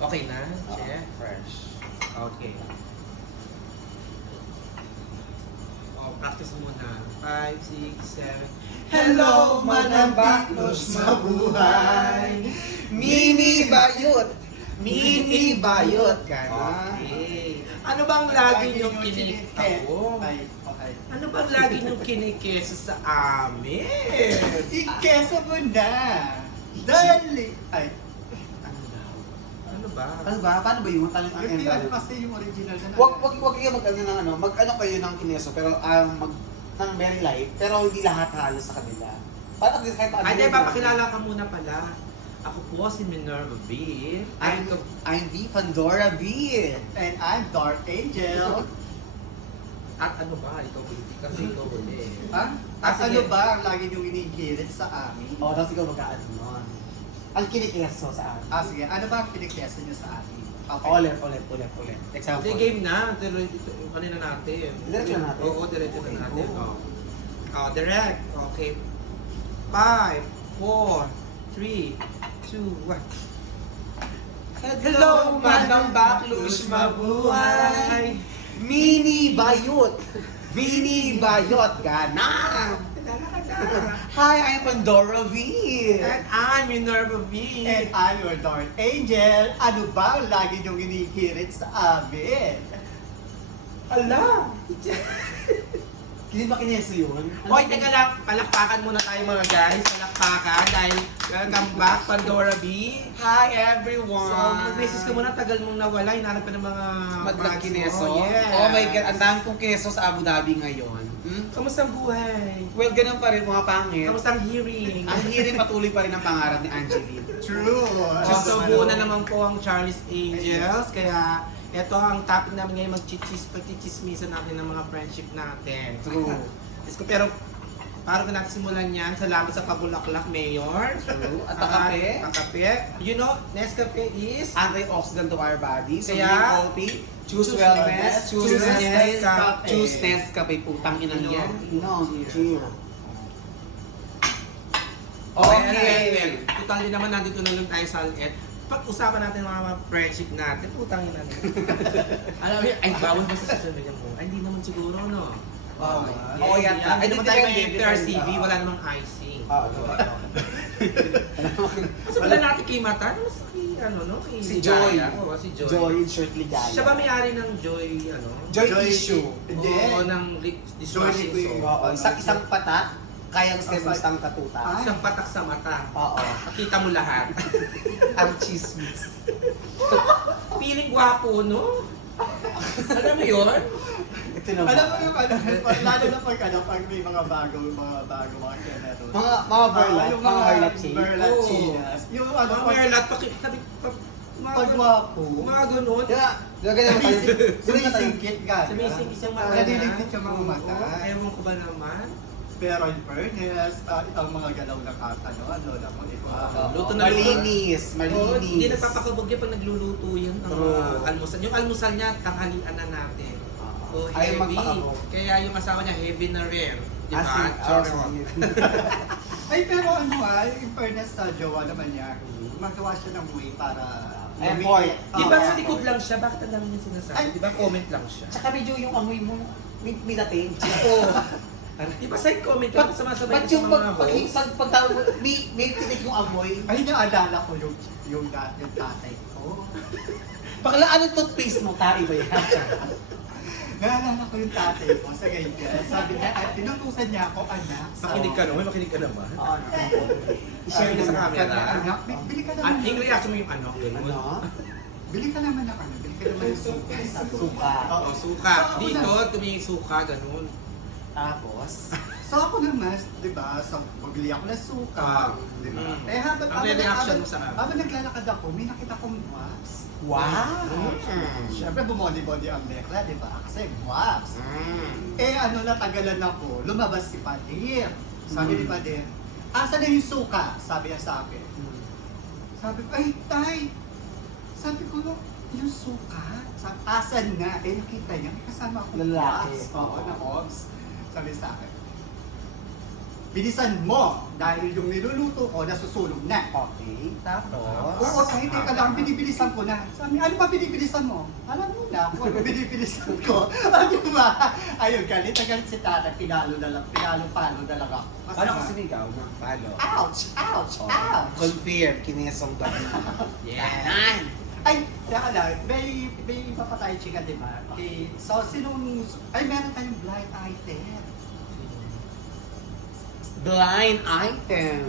Okay na? Chef? Fresh. Okay. Oh, practice muna. 5, 6, 7. Hello, Manang Baklos, mabuhay! Mini Bayot! Mini Bayot! Okay. Ano bang lagi niyong ako? Okay. Ano bang lagi niyong kinikesa sa amin? Ikesa mo na! Dali! Ay, Ano daw? Ano ba? Ano ba? Paano ba yun? Tanong ang yung end. kasi yung original na Wag kayo mag-ano ng ano, mag-ano kayo ng kineso, pero mag ng very light, pero hindi lahat halos sa kanila. Parang kahit paano. Ay, hindi, papakilala ka muna pala. Ako po si Minerva V. I'm V. Pandora V. And I'm Dark Angel. At ano ba? Ikaw hindi kasi ikaw uli. Ha? At sige. ano ba ang lagi niyong inigilit sa amin? O, tapos ikaw mag-ano nun. Ang kinikeso sa akin. Sige. Ano ba ang pinagkesa niyo sa amin? Okay. Ulit. Example. Hindi, game na. Kanina natin. Diretso na natin? Oo, diretso na natin. Oo. Direct. Okay. 5, 4, 3, 2, 1. Hello, Madam Baklush, mabuhay! Mini Bayot. Mini Bayot. Gana. Hi, I'm Pandora V. And I'm Minerva V. And I'm your Dark Angel. Ano ba ang lagi niyong inigilit sa amin? Ala! Hindi ba kineso yun? Hoy, teka lang. Palakpakan muna tayo mga guys. Palakpakan dahil welcome back, Pandora B. Hi, everyone. So, mag-message ka muna. Tagal mong nawala. Hinanap ka ng mga Madlang fans kineso. mo. Yes. Oh my God, ang dami kong kineso sa Abu Dhabi ngayon. Kamusta ang buhay? Well, ganun pa rin mga pangit. Kamusta ang hearing? Ang hirin patuloy pa rin ang pangarap ni Angeline. True. So, buo na naman po ang Charlie's Angels. Kaya, ito ang topic namin ngayon, pagchichismisan natin ng mga friendship natin. True. Pero, para ko natin simulan yan, salamat sa pabulaklak, Mayor. True. At ang kape. Ang kape. You know, Nescafe is Antioxidant to our body. So, Kaya, green coffee. Choose wellness. Choose Nescafe. Choose Nescafe. Putang inang yan. No, cheer. Okay. Total din naman, nandito na lang tayo sa Alcet. Pag-usapan natin mga friendship natin, putang ina natin. Alam mo, ay bawal ba sa social media mo? Ay, hindi naman siguro, no? Oo. Yeah, Oo, yata. Ay, Ay, naman di tayo tayo may may FRCB, different, wala namang icing. Oo. Kasi wala natin kay Mata, ano, no? Kay Si Ligaya. Joy. Oo, si Joy. Joy in short ligaya. Siya ba may-ari ng Joy, ano? Joy issue. Hindi. Oo, ng dishwashing Joy soap. Oo, isang patak, kayang isang katuta. Ay. Isang patak sa mata. Oo. Makita mo lahat. Ang chismis. Feeling gwapo, no? Alam mo yun? Ito naman. Alam mo yung lalo na pag may mga bago mga kenero. Mga burlap, yung mga burlap chain. Burlap Oo. chinas. Yung ano, Mga merlat, pagwapo. mga ganun. Kaya, ganyan naman tayo. Sumisingkit ka. Sumisingkit yung mata. Naliligpit yung mga mata. Oo, ewan ko ba naman? Pero in fairness, ang mga galaw ng ano naman iba. Luto na Malinis, Oo, hindi malinis. nagpapakabog yan pag nagluluto yan ng True. almusal. Yung almusal niya, tanghalian na natin. So, Ayaw heavy. magpakabog. Kaya yung asawa niya, heavy na rin. Di ba? Asin, Charot. Ay, pero ano in fairness sa jowa naman niya, magawa siya ng way para Effort. Di ba Oo. sa likod lang siya? Bakit ang dami niya sinasabi? Ay. Di ba comment lang siya? Tsaka medyo yung amoy mo, may dating. Oo. Di ba side comment ka? Sumasabay Ba't ka sa yung mga host? pagtawag mo, may tinik yung amoy. Ay, naalala ko yung tatay ko. Bakla, anong toothpaste mo? Tari ba yan? Naalala ko yung tatay ko sa ganyan. Sabi niya, tinutusan niya ako, anak. Makinig ka naman, makinig ka naman. Oo. I-share niya sa Sabi camera. niya, anak, bili ka At naman. yung reaction mo yung ano? ganun. Ano? Bili ka naman ng ano, bili ka naman ng suka. Suka. Oo, suka. Dito, tumingin suka, ganun. Tapos, So ako naman, di ba, so magbili ako ng suka, di ba? Mm. Eh habang Ang reaction mo sa akin? habang naglalakad ako, may nakita kong wax. wow! Siyempre bumodi-body ang nekla, di ba? Kasi wax. Eh ano, natagalan ako, lumabas si Padir. Sabi ni Padir, asa na yung suka? Sabi niya sa akin. Sabi ko, ay tay! Sabi ko, yung suka? Asan na? Eh nakita niya, may kasama akong Lalaki. wax. Oo, na Ogs. Sabi sa akin, bilisan mo dahil yung niluluto ko nasusunog na. Okay, tapos? Oo, kahit teka lang, binibilisan ko na. Sabi, ano pa binibilisan mo? Alam mo na kung ano binibilisan ko. Ano ba? Ayun, galit na galit si Tata, pinalo palo na lang ako. Paano ka sinigaw? Palo. Ouch! Ouch! Ouch! Confirm, kinesong gabi. Yeah. Ay, teka lang, may iba pa tayo chika, di ba? Okay, so, ay, meron tayong blind item. Blind item.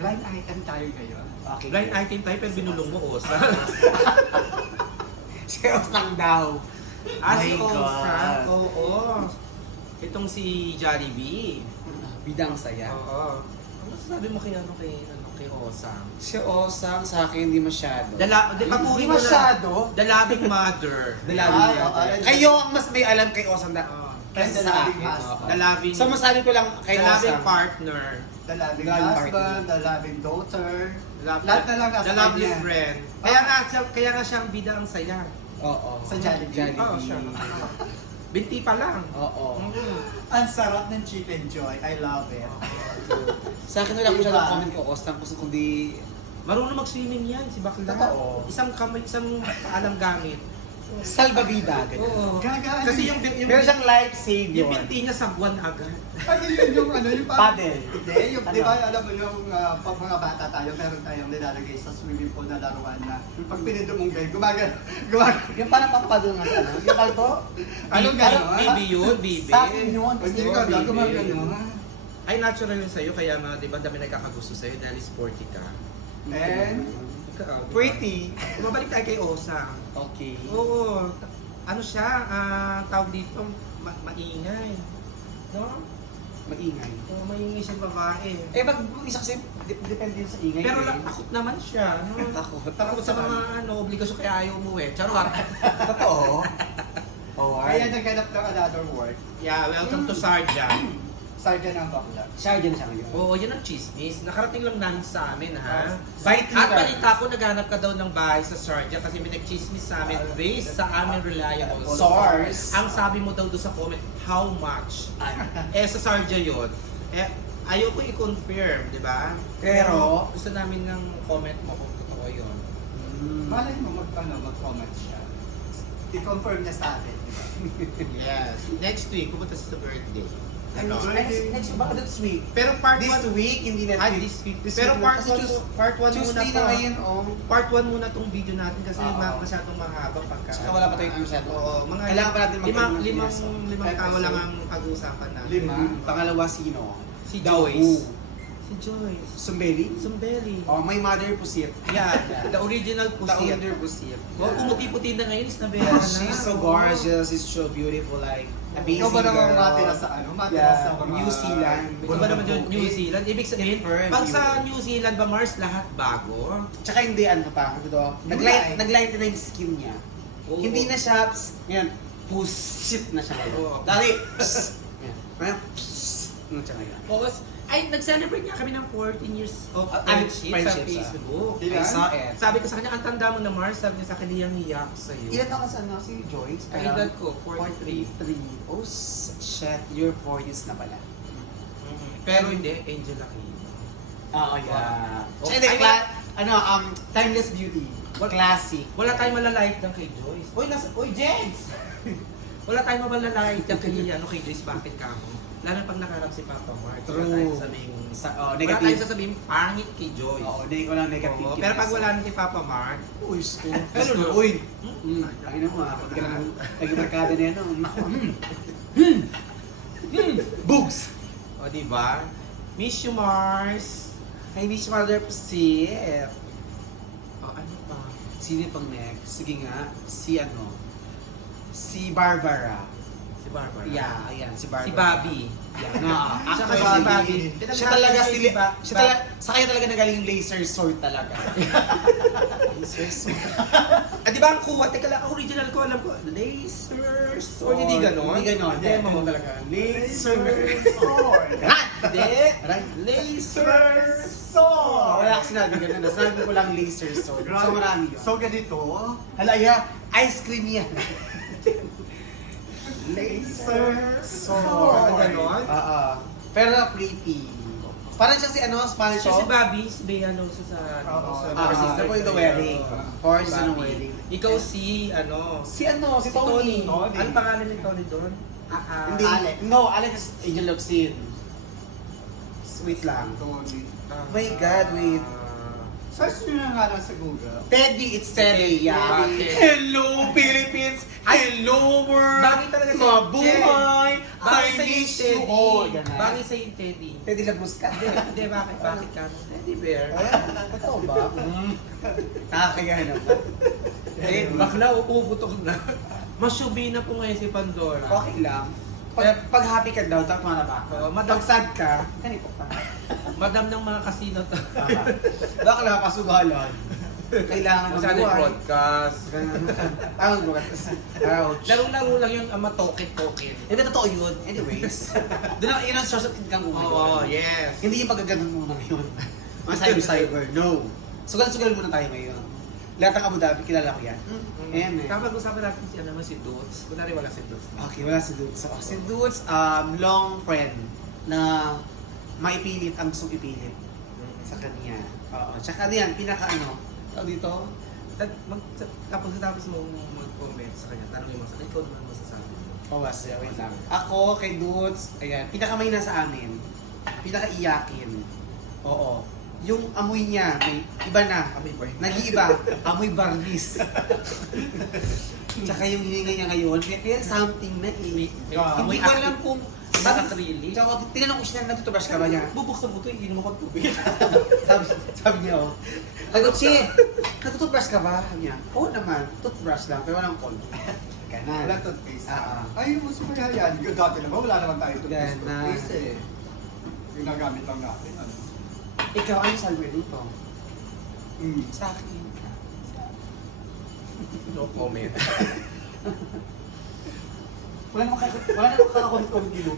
Blind item tayo ngayon. Okay. Blind item tayo pero binulong mo, Osa. Sales lang daw. Si My Osa. God. Oo. Itong si Jollibee. Bidang saya. Oo. Ano sabi mo kay Osa? Si Osang sa akin hindi masyado. Papuri Hindi mo na. masyado. The loving mother. Dalawin Ay, niya. ay, Kayo ang mas may alam kay Osang The kaysa sa loving akin. husband. The loving, So masabi ko lang kay the loving Osang. partner. The loving Loving husband, the loving daughter. Love- Lahat na lang nasa The lovely kanya. friend. Kaya nga siyang bida ang saya. Oo. Sa Jollibee. Oo, siya. Binti pa lang. Oo. Ang sarap ng chicken joy. I love it. Sa akin wala ko Diba? masyadong comment ko Osang kasi kundi Marunong mag-swimming yan, si Bakla. Totoo. Isang kamay, isang paalang gamit. salbabida. Ganyan. Oo. Gagaan. Kasi yung Meron siyang life savior. yung binti niya sa buwan agad. Ano yun yung ano, yung parang... Paddle. Hindi, yung, di ba, alam mo yung pag mga bata tayo, meron tayong nilalagay sa swimming pool na laruan na pag pinindumungay, gumagano. Yung parang papadol nga sa ano. Yung palto. Anong gano'n? Bibi yun, bibi. Sa akin yun. Hindi Kasi ka, baby. gumagano. Ay, natural yun sa'yo, kaya nga, di ba, dami nagkakagusto sa'yo dahil sporty ka. And, Ikaw, di ba? pretty. Bumabalik tayo kay Osa. Okay. Oo. Ano siya, tawag dito, maingay. No? Maingay. Maingay siyang babae. Eh, pag isa kasi, depende yun sa ingay. Pero eh. takot naman siya. No? Takot. Takot sa mga obligasyon kaya ayaw umuwi. Charot. Totoo. Oh, kaya naghanap ng another word. Yeah, welcome to Sarja. Sarja ng bakla. Siya dyan na siya ngayon. Oo, yun ang chismis. Nakarating lang namin sa amin, ha? By At Twitter. balita ko, naghanap ka daw ng bahay sa Sarja kasi may nagchismis sa amin based sa aming reliable Source. Ang sabi mo daw doon sa comment, how much? Sa Sarja yun. Ayoko i-confirm, di ba? Pero- gusto namin ng comment mo kung totoo yun. Malay mo mag-comment siya. I-confirm niya sa atin. Yes. Next week, pupunta siya sa birthday. Ano? Next baka this week. Pero part This 1, week, hindi na this week. This Pero week part na. 2, part 1 muna Tuesday to. na ngayon, oh. Part 1 muna tong video natin kasi Oo. masyadong mahaba pagka. Saka wala pa tayong ano masyado. Oo, mga Kailangan pa natin limang mag- tao lang ang pag-uusapan natin. Lima. Pangalawa, sino? Si Daw Joyce. who? Si Joyce. Sumbeli? Sumbeli. Oh, my mother Pusit. Yeah, the original The pusit. older Pusit. Oh, pumuti-puti na ngayon is nabera na. She's so gorgeous, she's so beautiful, like amazing Ikaw ba naman girl. matira sa ano? Matira sa mga... New Zealand. Ito ba naman yun, New Zealand? Ibig sabihin, Different pag sa view. New Zealand ba, Mars, lahat bago? Tsaka hindi ano pa, ito, naglight na yung skin niya. Oo. Hindi na siya, ngayon, pusit na siya ngayon. Oo. Dati, yan. Ngayon, na siya ngayon. Oo, ay, nag-celebrate nga kami ng 14 years of friendship sa friendship, Facebook. Ilan? I saw it. Sabi ko sa kanya, ang tanda mo na Mars, sabi niya sa akin, hiyang-hiya ako sa'yo. Ilan ako sa ano, si Joyce? Ang edad ko, 43. 43. Oh, shit, you're 40s na pala. Pero hindi, Angel Aquino. Oo, yeah. Oh, Tsaka hindi, ay, timeless beauty. Classic. Wala tayong malalait ng kay Joyce. Uy, Jens! Wala tayong malalait ng kay Joyce, bakit ka mo? Lalo pag nakaharap si Papa Mark. True. Wala tayong sasabihin, wala Negative. tayong sasabihin pangit kay Joyce. Oo, hindi ko lang negative. Oo, pero pag wala na si Papa Mark, Uy, sto. Pero no. Uy. Ay na mo, pag ka lang nag-markada na yan, naku. Bugs! o diba? Miss you, Mars. I miss Mother Pusit. O ano pa? Sino pang next? Sige nga, si ano? Si Barbara. Si Barbara. Yeah, ayan, si Barbara. Si Bobby. Yeah, na. Siya Actually, kasi si Bobby. Siya talaga si si siya talaga sa kanya talaga nagaling yung laser sword talaga. Laser sword. Di ba ang kuha? Teka lang, ang original ko, alam ko, laser sword. Hindi ganon? Hindi ganon. Hindi mo talaga. Laser sword. Hindi. Aray. Laser sword. Wala ako sinabi ganun. Sinabi ko lang laser sword. So marami yun. So ganito, Hala, yeah. Ice cream yan. laser sword. sword. Ganon? Oo. Pero pretty. Parang siya si Spanish Siya si show. Bobby, si Bea Alonso sa Oo, sa sa Ah, Four the boy Seasons. the wedding. Four seasons ng Bobby. wedding. Ikaw si Si Tony. Tony. Ano pangalan ni Tony doon? Hindi. Alex. No, Alex is Angel Locsin. Sweet lang. Tony. My God, wait. Search nyo na nga lang sa Google. Teddy, it's Teddy. Yeah. Bakit? Hello, Philippines! Hello, world! Bagay talaga si Mabuhay! Bagay I sa yung miss you Teddy. all! Ganun. Bagay sa yung Teddy. Teddy Lagos ka. Hindi, bakit? Bakit ka? Teddy bear. Totoo ba? Nakakaya naman. Bakla, upuputok na. Masyubi na po ngayon si Pandora. Okay lang. Pag happy ka daw, tapos na ba? Oo, Pag sad ka, ganito pa. Madam ng mga kasino to. Bakla, pasugalan. Kailangan ng Masyado yung buhay. broadcast. Ouch. Laro-laro lang yung matoket-toket. Hindi, totoo yun. Anyways. Doon ang yun ang source of income mo Oo, ngayon. yes. Hindi yung pagkaganon muna ngayon. Mga cyber-cyber. No. Sugal-sugal muna tayo ngayon. Lahat ng Abu Dhabi, kilala ko yan. Ayan eh. Kapag usapan natin si Dudes, kunwari wala si Dudes. Okay, wala si Dudes. So, si Dudes, long friend na maipilit ang gustong ipilit sa kanya. Oo. Tsaka ano yan, tawag dito? Tapos mo mag-comment sa kanya, tanongin mo sa kanya, ikaw naman masasabi mo. Oh, wait lang. Ako, kay Dudes, ayan, pinakamay na sa amin. Pinakaiyakin. Oo. Yung amoy niya, may iba na. Kami boy. Nag-iiba. Amoy barnis. Tsaka yung hininga niya ngayon, may something na eh. Hindi ko alam kung... Acrylic. Tsaka tinanong ko siya, nagtutubrush ka ba niya? Bubuksan mo ito, iinom ako ng tubig. sabi niya, oh. Lagot siya, nagtutubrush ka ba? Sabi niya, oo naman, toothbrush lang, pero walang cold. Ganon. Wala toothpaste. Ah, Ay, gusto mo yan. Yung dati naman, wala naman tayo toothpaste. Yan na. Toothpaste eh. Ginagamit lang natin. Ano? Ikaw, ano salve dito? Sa akin. No comment. Wala namang kakakomment-comment dito.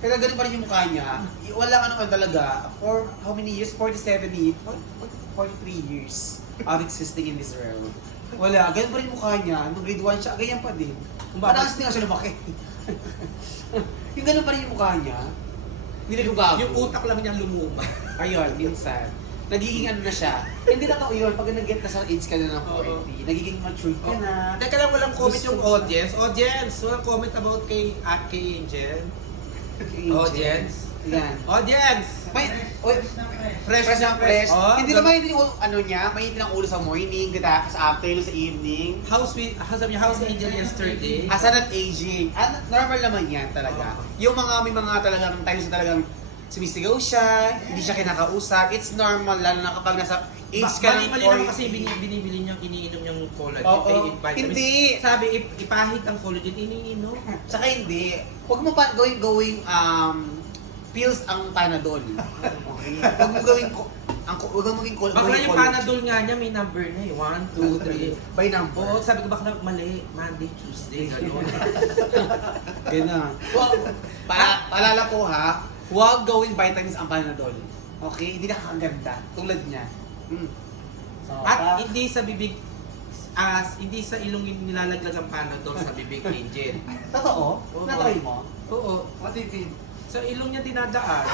Kaya ganun pa rin yung mukha niya. Wala ka naman talaga. For how many years? 47 years? 43 years of existing in Israel. Wala. Ganun pa rin yung mukha niya. Nung grade 1 siya, ganyan pa din. Parang hindi nga siya lumaki. Yung ganun pa rin yung mukha niya. Hindi na yung gago. Yung utak lang niya lumuma. Ayun, minsan. Nagiging ano na siya. Hindi na yun, pag nag-get na sa age ka na ng 40, nagiging mature ka na. Teka lang, walang comment Gusto yung mo. audience. Audience, walang comment about kay Angel. Audience. Yan. Audience! May, oy, Fresh na fresh. Oh, Hindi naman hindi yung ano niya, mainit ng ulo sa morning, kita sa afternoon, sa evening. Sabi niya, how's Angel yesterday? Asa not aging. Normal naman yan talaga. Yung may mga talagang times na talagang sumisigaw siya, hindi siya kinakausap. It's normal, lalo na kapag nasa age ka ng Mali naman kasi binibili niyang iniinom niyang collagen. Oo. Vitamins. Hindi. Sabi, ipahit ang collagen, iniinom. Tsaka hindi. Huwag mo pa going pills ang Panadol. Okay? Huwag mo gawing huwag mo maging Bakla yung Panadol nga niya, may number na eh. 1, 2, 3. By number. Oo, sabi ko bakla mali. Monday, Tuesday, gano'n. Ganun. Paalala ko ha, huwag gawing vitamins ang Panadol. Okay? Hindi nakakaganda. Tulad niya. So, At hindi sa bibig, hindi sa ilong nilalaglag ang Panadol sa bibig Angel. totoo? Oo. Na-try mo? Oo. What if it? Sa ilong niya dinadaan.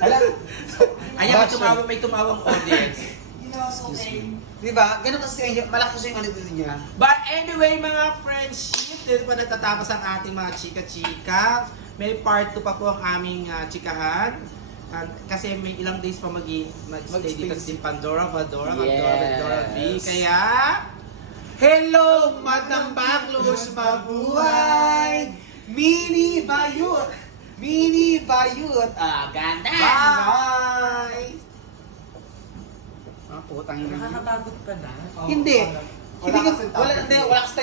Hala? Ayan, may tumawang audience. Excuse me. Diba? Ganun kasi siya, malakas yung ano dito niya. But anyway, mga friendship, dito pa natatapos ang ating mga chika-chika. May part 2 pa po ang aming chikahan. Kasi may ilang days pa mag-stay dito si Pandora, Vadora, Pandora B. Kaya, Hello, Madam Baklos, mabuhay! Mini Bayut! Mini Bayut! Ganda! bye! Putang ina. Nakakapagod ka na. Hindi. Wala Hindi kasing wala topic. hindi wala kasi